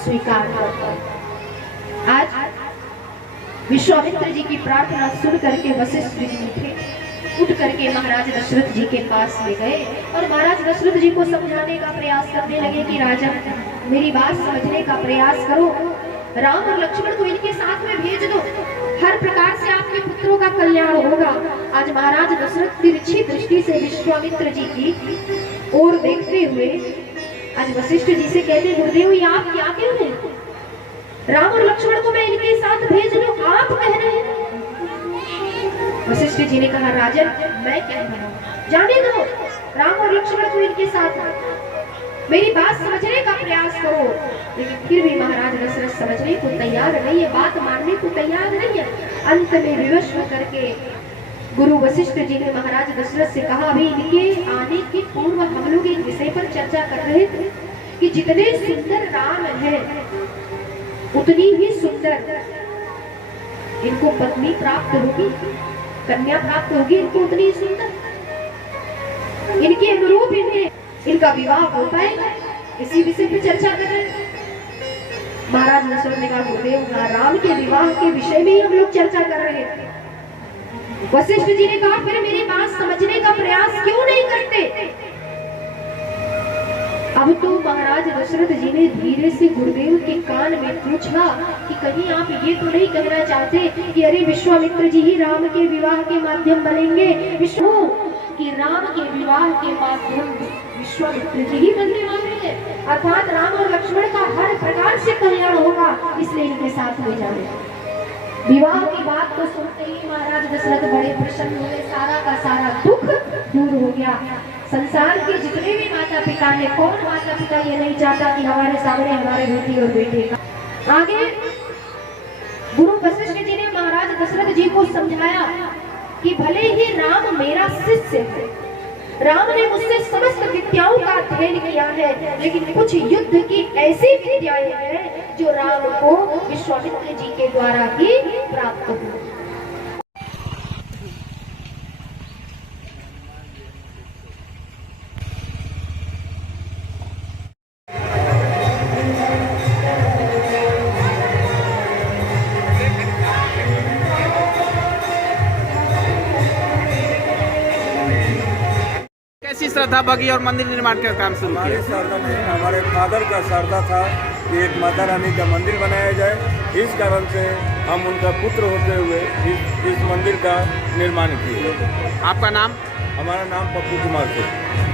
स्वीकार आज विश्वामित्र जी की प्रार्थना सुन करके वशिष्ठ जी उठे, उठ करके महाराज दशरथ जी के पास ले गए और महाराज दशरथ जी को समझाने का प्रयास करने लगे कि राजा मेरी बात समझने का प्रयास करो, राम और लक्ष्मण को इनके साथ में भेज दो, हर प्रकार से आपके पुत्रों का कल्याण होगा। आज महाराज दशरथ तिरछी दृष्टि से विश्वामित्र जी की ओर देखते हुए आज वशिष्ठ जी से कहते गुरुदेव ये आप क्या कह रहे हैं, राम और लक्ष्मण को मैं इनके साथ भेज दूं, आप कह रहे हैं। वशिष्ठ जी ने कहा राजन मैं कह रहा हूं जाने दो, राम और लक्ष्मण को इनके साथ, मेरी बात समझने का प्रयास करो। लेकिन फिर भी महाराज दशरथ समझने को तैयार नहीं है, बात मानने को तैयार नहीं है। अंत में विवश करके गुरु वशिष्ठ जी ने महाराज दशरथ से कहा अभी इनके आने के पूर्व हम लोग एक विषय पर चर्चा कर रहे थे कि जितने सुंदर राम है उतनी ही सुंदर इनको पत्नी प्राप्त होगी, कन्या प्राप्त होगी, इनको उतनी ही सुंदर इनके अनुरूप इनका विवाह हो पाएगा, इसी विषय पर चर्चा कर रहे हैं। महाराज दशरथ ने कहा गुरुदेव राम के विवाह के विषय में ही हम लोग चर्चा कर रहे थे। वशिष्ठ जी ने कहा फिर मेरी बात समझने का प्रयास क्यों नहीं करते। अब तो महाराज दशरथ जी ने धीरे से गुरुदेव के कान में पूछा कि कहीं आप ये तो नहीं कहना चाहते कि अरे विश्वामित्र जी ही राम के विवाह के माध्यम बनेंगे, कि राम के विवाह के माध्यम विश्वामित्र जी ही बनने वाले हैं, अर्थात राम और लक्ष्मण का हर प्रकार से कल्याण होगा, इसलिए इनके साथ ले जाए। विवाह की बात को सुनते ही महाराज दशरथ बड़े प्रसन्न हुए, सारा का सारा दुख दूर हो गया। संसार के जितने भी माता पिता हैं, कौन माता पिता ये नहीं चाहता कि हमारे सामने हमारे बेटी और बेटे का। आगे गुरु वशिष्ठ जी ने महाराज दशरथ जी को समझाया कि भले ही राम मेरा शिष्य है, राम ने मुझसे समस्त विद्याओं का अध्ययन किया है, लेकिन कुछ युद्ध की ऐसी विद्याएं हैं जो राम को विश्वामित्र जी के द्वारा ही प्राप्त हुई। कैसी श्रद्धा बगी और मंदिर निर्माण का काम शुरू हमारे श्रद्धा में हमारे फादर का श्रद्धा था कि एक माता रानी का मंदिर बनाया जाए, इस कारण से हम उनका पुत्र होते हुए इस मंदिर का निर्माण किए। आपका नाम? हमारा नाम पप्पू कुमार थे।